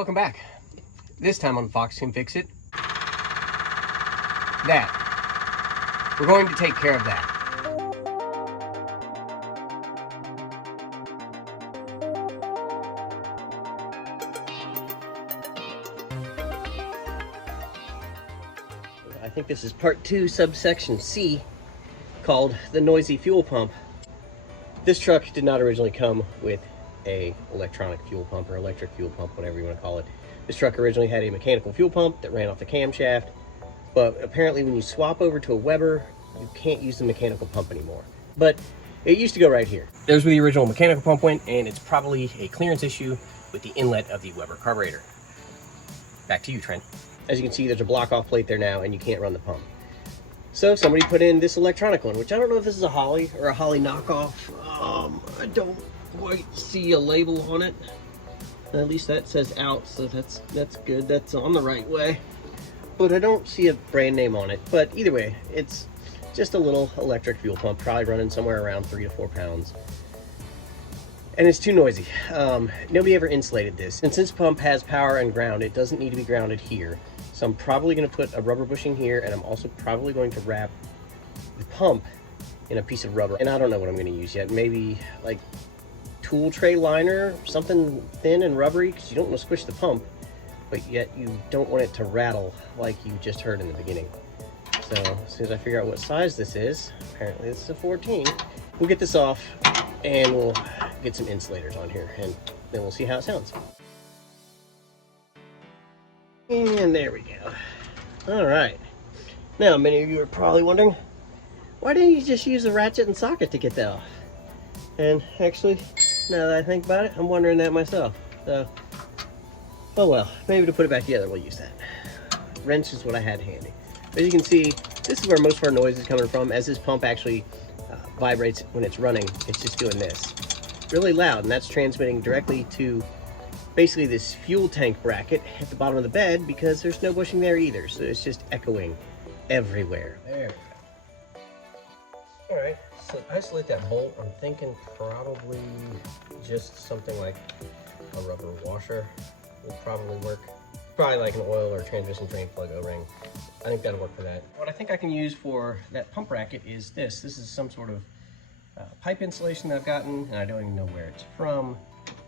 Welcome back. This time on Fox Can Fix It. We're going to take care of that. I think this is part 2, subsection C, called the noisy fuel pump. This truck did not originally come with a electronic fuel pump or electric fuel pump, whatever you want to call it. This truck originally had a mechanical fuel pump that ran off the camshaft, but apparently when you swap over to a Weber, you can't use the mechanical pump anymore. But it used to go right here. There's where the original mechanical pump went, and it's probably a clearance issue with the inlet of the Weber carburetor. Back to you, Trent. As you can see, there's a block off plate there now, and you can't run the pump. So somebody put in this electronic one, which I don't know if this is a Holley or a Holley knockoff. I don't quite see a label on it. At least that says out, so that's good. That's on the right way. But I don't see a brand name on it. But either way, it's just a little electric fuel pump, probably running somewhere around 3 to 4 pounds. And it's too noisy. Nobody ever insulated this. And since the pump has power and ground, it doesn't need to be grounded here. So I'm probably going to put a rubber bushing here, and I'm also probably going to wrap the pump in a piece of rubber. And I don't know what I'm going to use yet. Maybe like tool tray liner, something thin and rubbery, because you don't want to squish the pump, but yet you don't want it to rattle like you just heard in the beginning. So as soon as I figure out what size this is, apparently this is a 14, we'll get this off and we'll get some insulators on here, and then we'll see how it sounds. And there we go. All right. Now, many of you are probably wondering, why didn't you just use a ratchet and socket to get that off? And actually, now that I think about it, I'm wondering that myself. So, oh well, maybe to put it back together, we'll use that. Wrench is what I had handy. As you can see, this is where most of our noise is coming from. As this pump actually vibrates when it's running, it's just doing this. Really loud, and that's transmitting directly to basically this fuel tank bracket at the bottom of the bed, because there's no bushing there either, so it's just echoing everywhere. There we go. All right, so isolate that bolt. I'm thinking probably just something like a rubber washer will probably work. Probably like an oil or transmission drain plug O-ring. I think that'll work for that. What I think I can use for that pump bracket is this. This is some sort of pipe insulation that I've gotten, and I don't even know where it's from.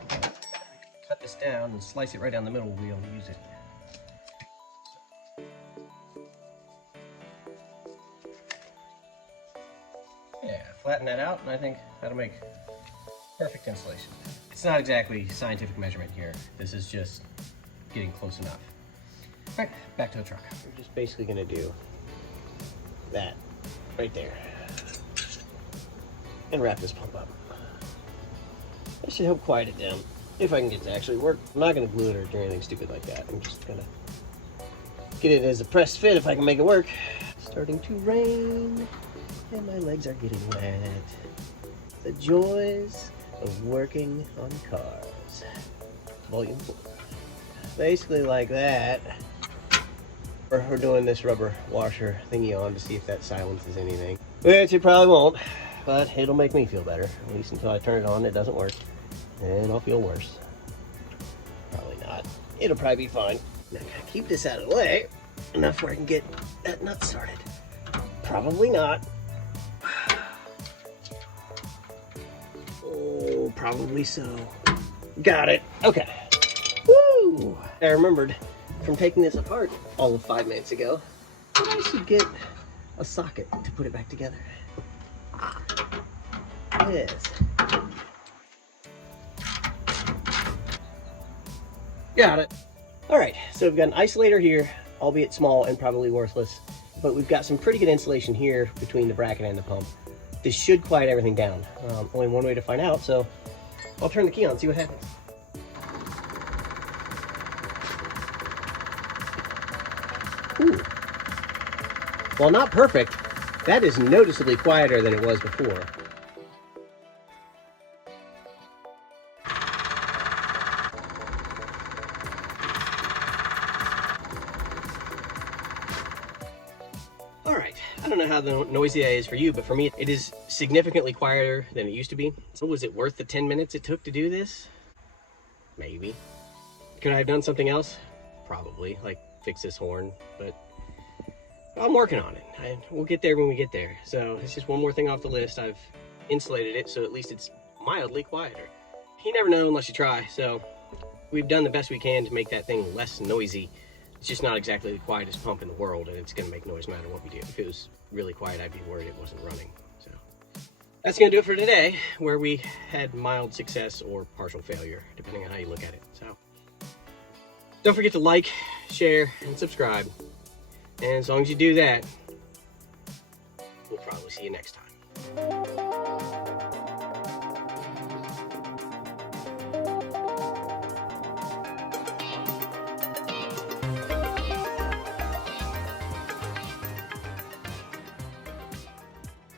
Cut this down and slice it right down the middle. We'll be able to use it. Yeah, flatten that out, and I think that'll make perfect insulation. It's not exactly scientific measurement here. This is just getting close enough. All right, back to the truck. We're just basically gonna do that right there and wrap this pump up. That should help quiet it down, if I can get it to actually work. I'm not gonna glue it or do anything stupid like that. I'm just gonna get it as a pressed fit if I can make it work. It's starting to rain and my legs are getting wet. The joys of working on cars. Volume 4. Basically like that. We're doing this rubber washer thingy on to see if that silences anything. Which it probably won't, but it'll make me feel better. At least until I turn it on, it doesn't work. And I'll feel worse. Probably not. It'll probably be fine. Now I gotta keep this out of the way, enough where I can get that nut started. Probably not. Oh, probably so. Got it. Okay. Woo! I remembered from taking this apart all of 5 minutes ago that I should get a socket to put it back together. Yes. Got it. All right, so we've got an isolator here, albeit small and probably worthless, but we've got some pretty good insulation here between the bracket and the pump. This should quiet everything down. Only one way to find out, so I'll turn the key on and see what happens. Ooh. While not perfect, that is noticeably quieter than it was before. All right, I don't know how noisy that is for you, but for me, it is significantly quieter than it used to be. So was it worth the 10 minutes it took to do this? Maybe. Could I have done something else? Probably, like fix this horn, but I'm working on it. We'll get there when we get there. So it's just one more thing off the list. I've insulated it, so at least it's mildly quieter. You never know unless you try. So we've done the best we can to make that thing less noisy. It's just not exactly the quietest pump in the world, and it's going to make noise no matter what we do. If it was really quiet, I'd be worried it wasn't running. So that's going to do it for today, where we had mild success or partial failure, depending on how you look at it. So don't forget to like, share, and subscribe. And as long as you do that, we'll probably see you next time.